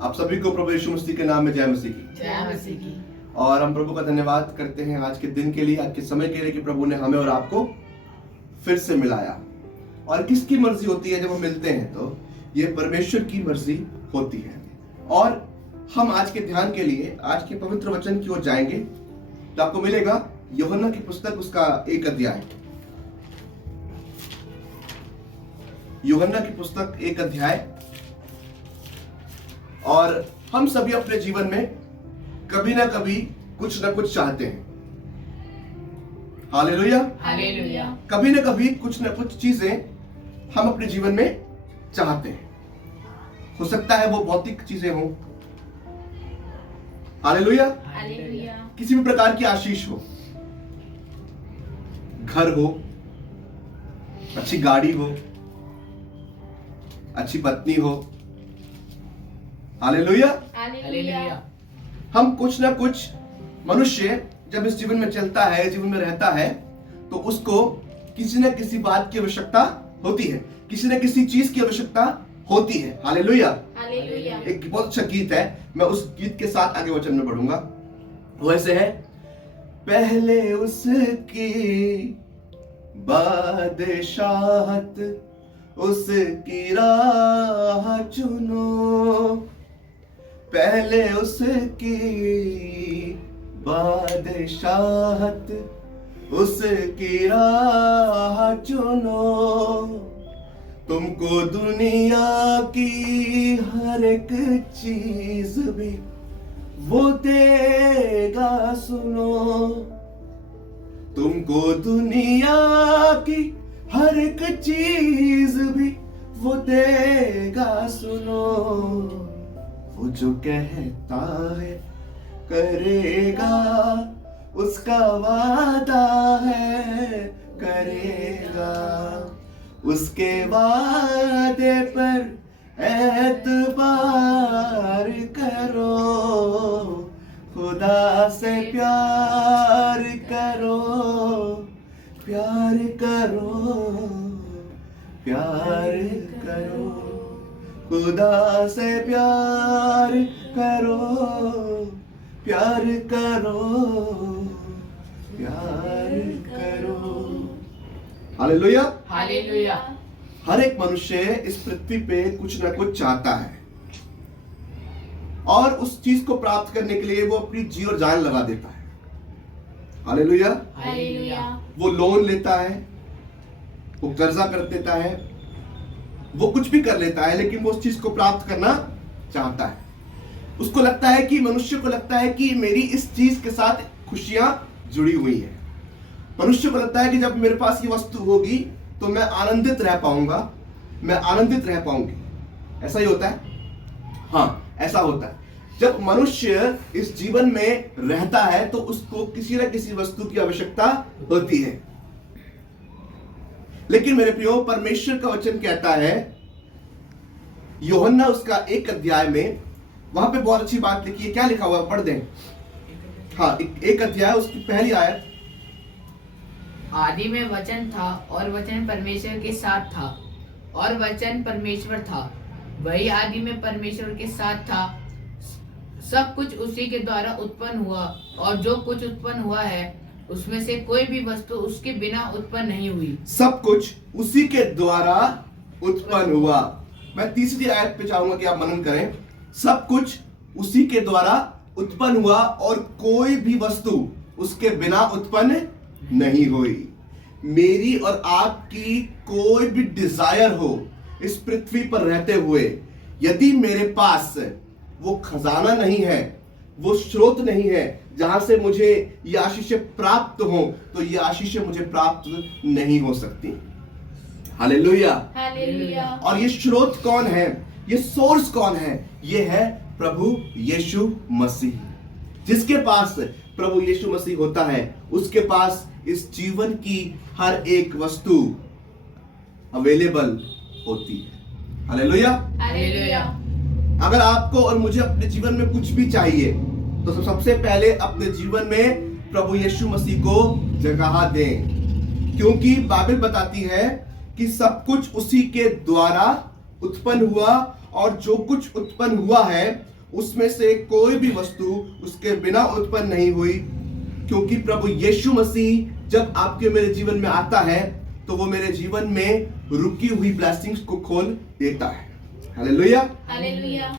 आप सभी को प्रभु यीशु मसीह के नाम में जय मसीह की। जय मसीह की। और हम प्रभु का धन्यवाद करते हैं आज के दिन के लिए, आज के समय के लिए कि प्रभु ने हमें और आपको फिर से मिलाया। और किसकी मर्जी होती है जब हम मिलते हैं? तो ये परमेश्वर की मर्जी होती है। और हम आज के ध्यान के लिए आज के पवित्र वचन की ओर जाएंगे तो आपको मिलेगा यूहन्ना की पुस्तक, उसका 1 अध्याय। यूहन्ना की पुस्तक 1 अध्याय। और हम सभी अपने जीवन में कभी ना कभी कुछ ना कुछ चाहते हैं। Hallelujah, hallelujah. कभी ना कभी कुछ ना कुछ चीजें हम अपने जीवन में चाहते हैं। हो सकता है वो भौतिक चीजें हों, हालेलुया, हालेलुया। किसी भी प्रकार की आशीष हो, घर हो, अच्छी गाड़ी हो, अच्छी पत्नी हो, हालेलुया। हालेलुया। हम कुछ ना कुछ, मनुष्य जब इस जीवन में चलता है, जीवन में रहता है, तो उसको किसी न किसी बात की आवश्यकता होती है, किसी न किसी चीज की आवश्यकता होती है। हालेलुया। हालेलुया। एक बहुत अच्छा गीत है, मैं उस गीत के साथ आगे वचन में बढ़ूंगा। वो ऐसे है, पहले उसकी बादशाहत, उसकी राह चुनो, पहले उसकी बादशाहत, उसकी राह चुनो, तुमको दुनिया की हर एक चीज भी वो देगा सुनो, तुमको दुनिया की हर एक चीज भी वो देगा सुनो, वो जो कहता है करेगा, उसका वादा है करेगा, उसके वादे पर एतबार करो, खुदा से प्यार करो, प्यार करो, प्यार करो, खुदा से प्यार करो, प्यार करो, प्यार करो। हालेलुया। हालेलुया। हर एक मनुष्य इस पृथ्वी पे कुछ ना कुछ चाहता है और उस चीज को प्राप्त करने के लिए वो अपनी जी और जान लगा देता है। हालेलुया। हालेलुया। वो लोन लेता है, वो कर्जा कर देता है, वो कुछ भी कर लेता है, लेकिन वो उस चीज को प्राप्त करना चाहता है। उसको लगता है कि, मनुष्य को लगता है कि मेरी इस चीज के साथ खुशियां जुड़ी हुई हैं। मनुष्य को लगता है कि जब मेरे पास ये वस्तु होगी तो मैं आनंदित रह पाऊंगा, मैं आनंदित रह पाऊंगी। ऐसा ही होता है। हाँ, ऐसा होता है। जब मनुष्य इस जीवन में रहता है तो उसको किसी न किसी वस्तु की आवश्यकता होती है। लेकिन मेरे प्रियो, परमेश्वर का वचन कहता है, यूहन्ना उसका 1 अध्याय में, वहां पे बहुत अच्छी बात लिखी है। क्या लिखा हुआ है? पढ़ दें। हाँ, 1 अध्याय, उसकी पहली आयत। आदि में वचन था और वचन परमेश्वर के साथ था और वचन परमेश्वर था। वही आदि में परमेश्वर के साथ था। सब कुछ उसी के द्वारा उत्पन्न हुआ और जो कुछ उत्पन्न हुआ है उसमें से कोई भी वस्तु उसके बिना उत्पन्न नहीं हुई। सब कुछ उसी के द्वारा उत्पन्न हुआ। मैं तीसरी आयत पे चाहूंगा कि आप मनन करें। सब कुछ उसी के द्वारा उत्पन्न हुआ और कोई भी वस्तु उसके बिना उत्पन्न नहीं हुई। मेरी और आपकी कोई भी डिजायर हो इस पृथ्वी पर रहते हुए, यदि मेरे पास वो खजाना नहीं है, वो स्रोत नहीं है जहां से मुझे ये आशीषें प्राप्त हो, तो ये आशीषें मुझे प्राप्त नहीं हो सकती। हालेलुया। हालेलुया। और ये स्रोत कौन है? ये सोर्स कौन है? ये है प्रभु यीशु मसीह। जिसके पास प्रभु यीशु मसीह होता है, उसके पास इस जीवन की हर एक वस्तु अवेलेबल होती है। हालेलुया। हालेलुया। अगर आपको और मुझे अपने जीवन में कुछ भी चाहिए तो सबसे पहले अपने जीवन में प्रभु यीशु मसीह को जगह दें, क्योंकि बाइबल बताती है कि सब कुछ उसी के द्वारा उत्पन्न हुआ और जो कुछ उत्पन्न हुआ है उसमें से कोई भी वस्तु उसके बिना उत्पन्न नहीं हुई, क्योंकि प्रभु यीशु मसीह जब आपके मेरे जीवन में आता है तो वो मेरे जीवन में रुकी हुई ब्लेसिंग्स को खोल देता है। हालेलुया। हालेलुया।